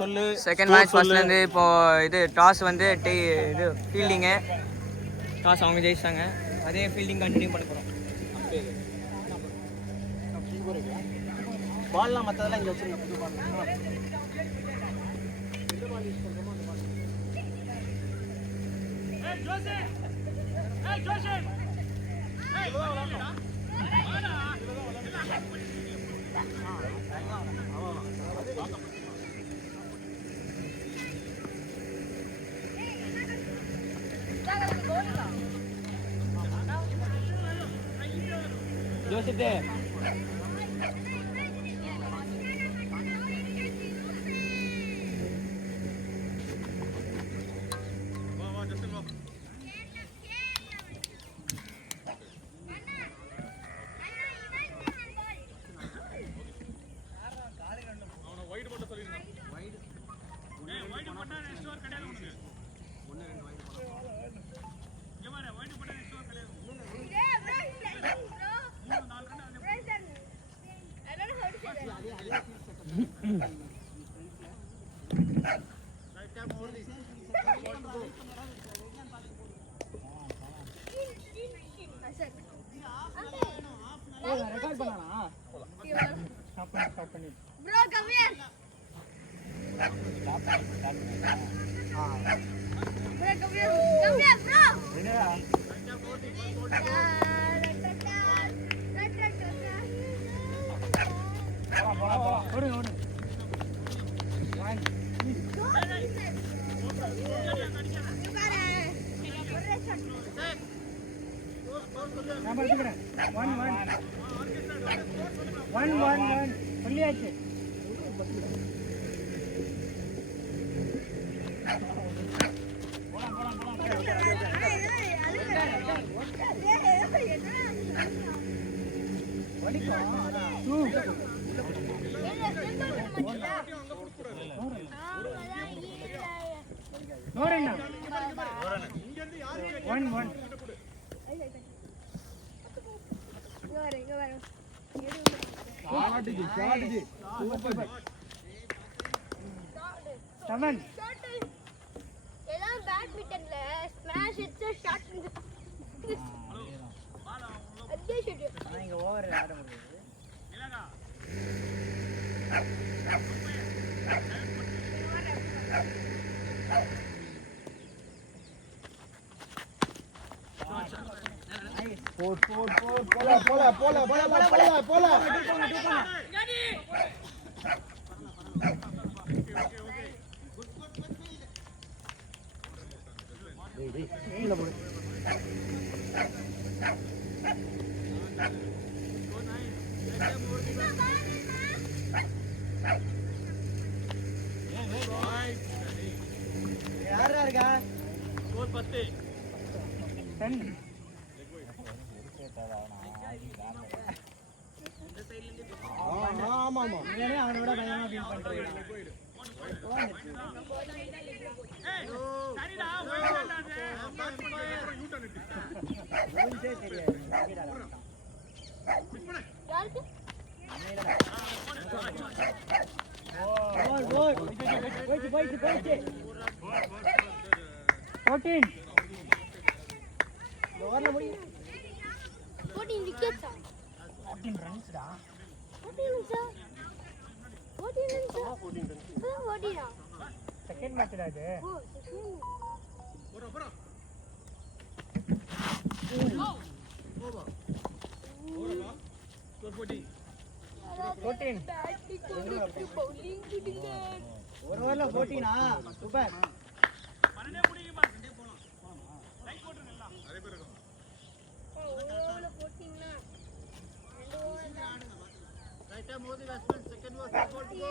சொல்லு. Second match ஃபர்ஸ்ட்லேருந்து இப்போ இது டாஸ் வந்து இது ஃபீல்டிங்கு டாஸ் அவங்க ஜெயிச்சிட்டாங்க. அதே ஃபீல்டிங் கண்டினியூ பண்ண போகிறோம். பால்லாம் மற்றதெல்லாம் இங்கே வச்சுருங்க. புது பால் யோசித்தே ரெக்கார்ட் பண்ணானா? ஸ்டாப் பண்ணி bro come here. ஸ்டாப் பண்ணி bro come here bro. என்னடா? ஓடு ஓடு. நான் எடுத்துக்கிறேன். 1-1 சொல்லியாச்சு. நோரண்ணா 1-1 செவன் எல்லாம் பேட்மிண்டன்ல ஸ்மாஷ் இட்ஸ் ஷாட் அதே ஷாட் இங்க ஓவர் ஆட முடியாது. போல யாரா இருக்கா? ஸ்கோர் 10 10. ஆமா ஆமா அவனோட பயமா ஃபீல் பண்றேன். சரிடா ஓடிட்டே தெரியாது. யாருக்கு? கோல் போயிட்டு 14 ஓவர்ல போய் 14 விக்கெட்ஸா? 14 ரன்ஸ்டா. 14 ரன்ஸா? 14 செகண்ட் மேட்ச்டா இது. ஓ செகண்ட். போறா ஸ்கோர் 14 பேட்டிங் பவுலிங் குடிங்க. ஒரு ஓவர்ல 14 சூப்பர். பன்னெண்டே முடிங்க பா. ரெண்டே போலாம். ரைட் போட்றங்க எல்லாம். நிறைய பேர் இருக்காங்க. ஓவர்ல 14 னா ரெண்டு ஓவர் ஆடுங்க. ரைட் மோதி batsman second over support go.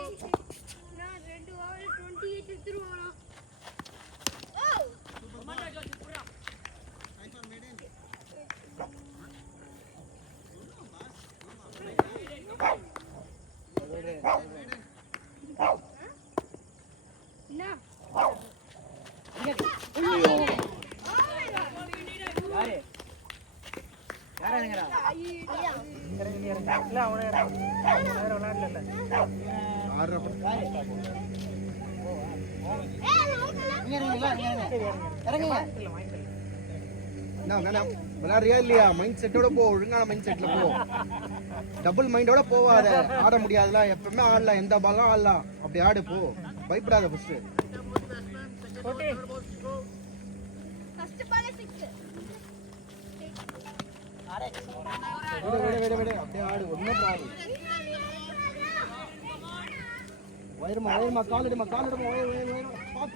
நான் ரெண்டு ஓவர் 28 எடுத்துருவானா? ஓ கமாண்டா ஜோசி புரா. நைஸ் ஒன் மேட் இன். என்ன? யாரங்கடா? ஐயா. இல்ல அவனே விளையாடல. ஆறு என்ன விளையாடுறியா இல்லையா? மைண்ட் செட்டோட போ, ஒழுங்கான மைண்ட் செட்ல போ. டபுள் மைண்டோட போவாத, ஆட முடியாதுல. எப்பவுமே ஆடலாம், எந்த பால்லாம் ஆடலாம். அப்படி ஆடு போ, பயப்படாத. ஃபர்ஸ்ட் ஃபர்ஸ்ட் பால் 6 விடு அப்படியே ஆடு. ஒன்றும் ப்ராப்ளம். வயிறுமா காலிடுமா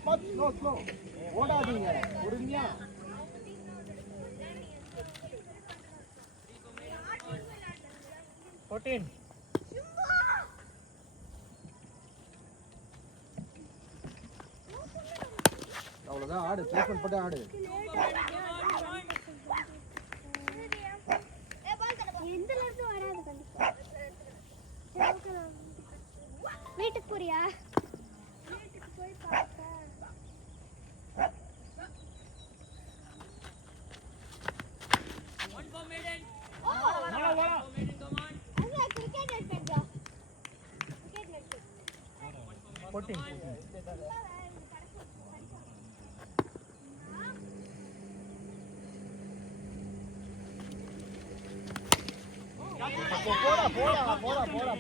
பார்த்து ஸ்லோ ஓடாதீங்க, பொறுமையா. அவ்வளவுதான், ஆடு. பிளேஸ்மெண்ட் போட்டு ஆடு. எந்த நேரத்துல வராது கண்டிப்பா. வீட்டுக்கு போறியா? வீட்டுக்கு போய் பாக்க. அங்க கிரிக்கெட் நெட்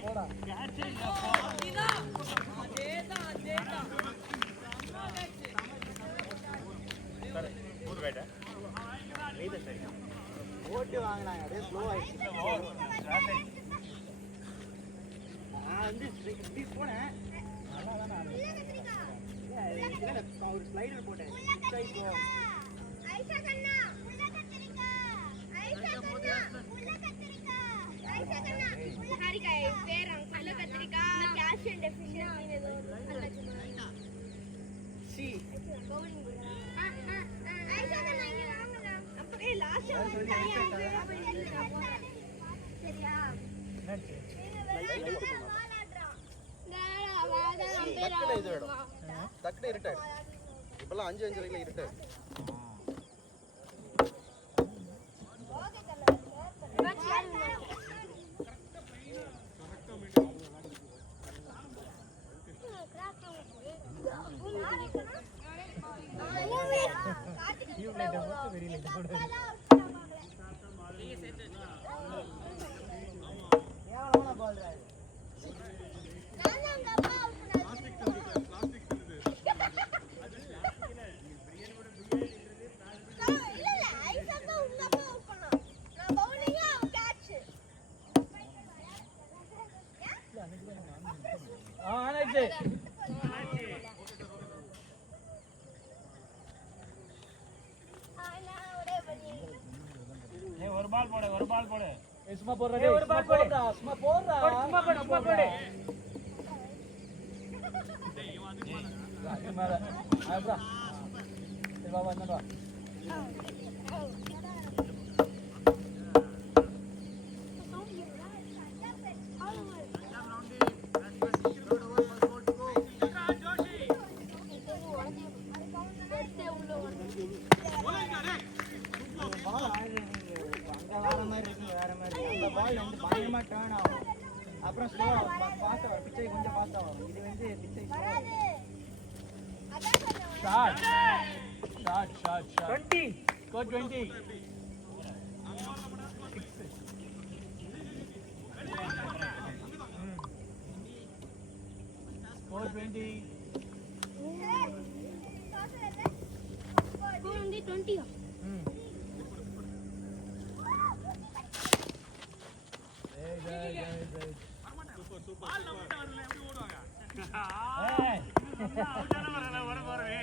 போடா. ஓட்டு வாங்கினாங்க, அப்படியே ஸ்லோ ஆயிடுச்சு. நான் வந்து இப்படி போனேன், ஒரு ஸ்லைடர் போட்டேன். ஐஷா கண்ணா உள்ள கத்திரிக்கா. ஐஷா கண்ணா உள்ள கத்திரிக்கா. ஐஷா கண்ணா உள்ள ஹரிகா பேர் உள்ள கத்திரிக்கா. கால்சியம் டெஃபிஷியன்சி ஏதோ அல்ல சி ஐஷா கண்ணா இங்க வாங்கடா. அப்படியே லாஸ்ட் சரியா? டக்குனு இருட்டாயிடு. இப்பெல்லாம் 5:05 இருட்டாயிடு. ஒரு பால் போடு. சும்மா போடுறா, ஒரு பால் போடுடா. சும்மா போடுடா. மேல ஆப்ரா. சரி பாபா என்னடா? அப்புறம் ஸ்லோவா ஃபாஸ்டா வரும். பிச்சை கொஞ்சம் ஃபாஸ்டா வரும். இது வந்து பிச்சை ஷாட் 20 ஸ்கோர் 20 ஸ்கோர் 20 ஸ்கோர் வந்து 20 பால் நம்மட்ட வரல, எப்படி ஓடுவாங்க? ஏய் வர போறவே.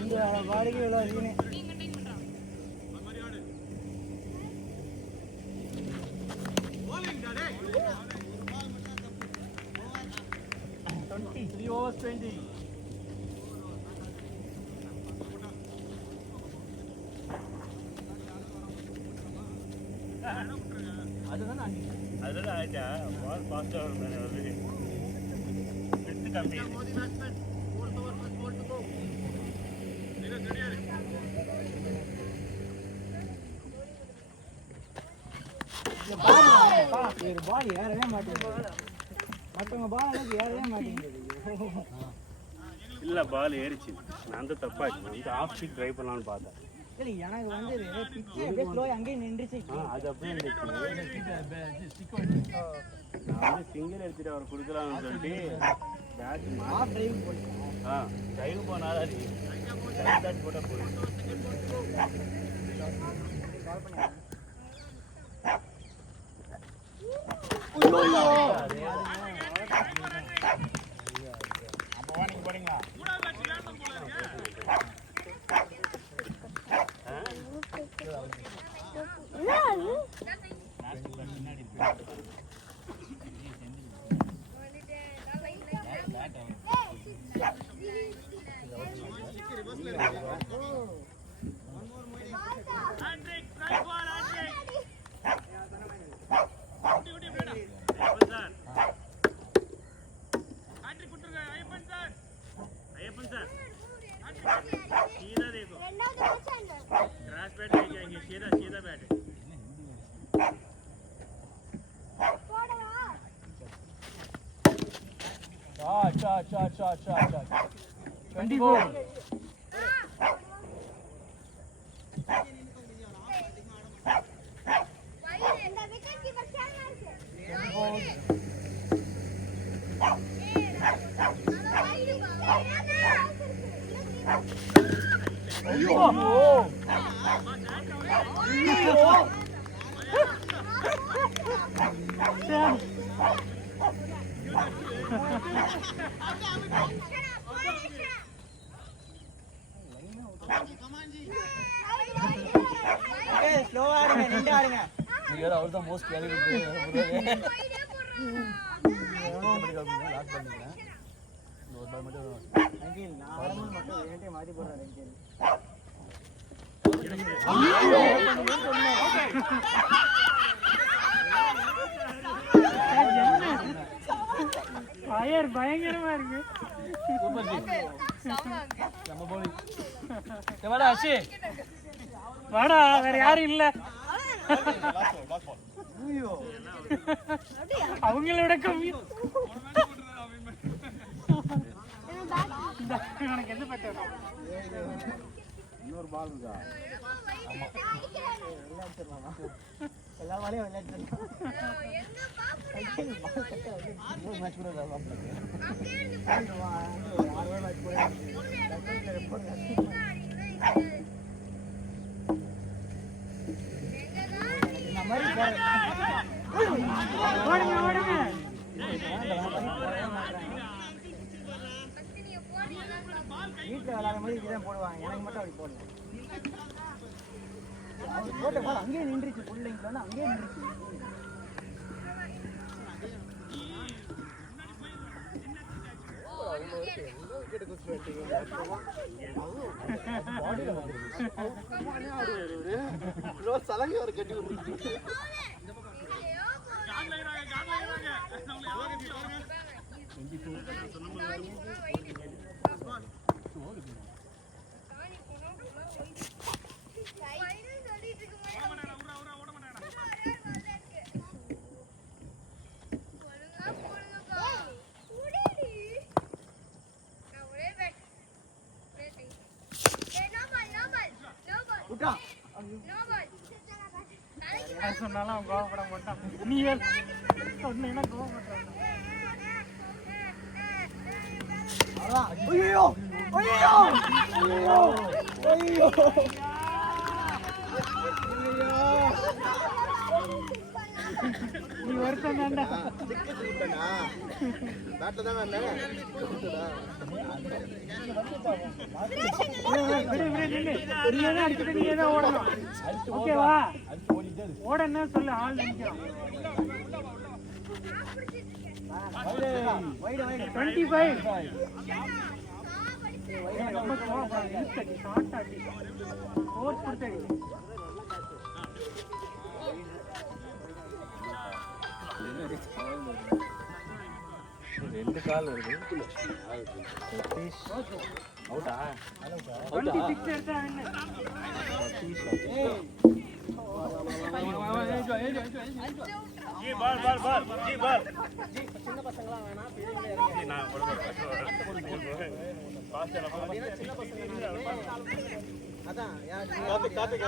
இந்த பாடிக்கு இவ்வளோ சீனு. Three overs 20. அதுதான் அதனால ஆயிட்டா பால் ஃபாஸ்ட்டாக வரும் வந்து விட்டு கம்மி பால் ஏறவே மாட்டேங்குது. மற்றவங்க பால் அளவுக்கு ஏறவே மாட்டேங்குது. இல்லை பால் ஏறிச்சு. நான் தான் தப்பாச்சு. நான் வந்து ஆஃப் ஸ்பீட் ட்ரை பண்ணலான்னு பார்த்தேன். இல்லை எனக்கு வந்து பிச்சு அப்படியே ஸ்லோ அங்கேயே நின்றுச்சு. அது அப்படியே இருந்துச்சு. நான் வந்து சிங்கிள் எடுத்துட்டு அவர் கொடுக்கலாம்னு சொல்லிட்டு பேட் ஆஃப் டிரைவிங் போட்டேன். டிரைவ் போனாலும் பேட் போட்டால் போதும். shot. 24. Okay, slow ஆடுங்க, நின்று ஆடுங்க. நீங்க அவர் தான் மோஸ்ட் வேல்யூபிள் பிளேயர் புரியல. லாக் பண்ணுங்க. ஒரு பால் மட்டும் அங்கில் நார்மல் மட்டும் வேண்டே மாத்தி போறாரு அங்கில். ஃபயர் பயங்கரமா இருக்கு. Super G. நம்ம போலி. வாடா அஷி. வாடா வேற யாரும் இல்ல. ஐயோ. அவங்களோட கம்மி. எனக்கு என்ன பட்டது? இன்னொரு பால் இருக்கா? ஆமா. எல்லாம் தெரியுமா? எல்லா பாலையும் விளையாடுறேன். ஒரு மேட்ச் கூட இல்ல. ஆறு மேட்ச் கூட. இந்த மாதிரி ஓடுங்க ஓடுங்க. வீட்டில் விளையாடும் போது இப்படிதான் போடுவாங்க. எனக்கு மட்டும் அப்படி போடல. போட்ட பால் அங்கேயே நின்றுச்சு. பிள்ளைங்க வந்து அங்கேயே நின்றுச்சு. சலங்கை ஒரு கட்டி விட்டு சொன்னாலும் அவன் கோவப்பட மாட்டான். நீ சொன்னீங்கன்னா கோவப்படுறான். ஐயோ ஐயோ ஐயோ ஐயோ நீ வருத்தம் தான்டா. ஓடணும். ஓகேவா? ஓடன்னு சொல்லு. ஆள் நினைக்கிறோம். 25. ரொம்ப கோவப்படாது. ஷார்ட் ஆட்டி ஃபோர்ஸ் கொடுத்தடி. ரெண்டு கால் வருது சதீஷ் அவுட்டா டுவெண்ட்டி சிக்ஸ் எடுத்தா என்ன ஜி பால் பால் பால் ஜி பால் சின்ன பசங்களா வேணா பெரியவங்களே நான் அதான் காத்து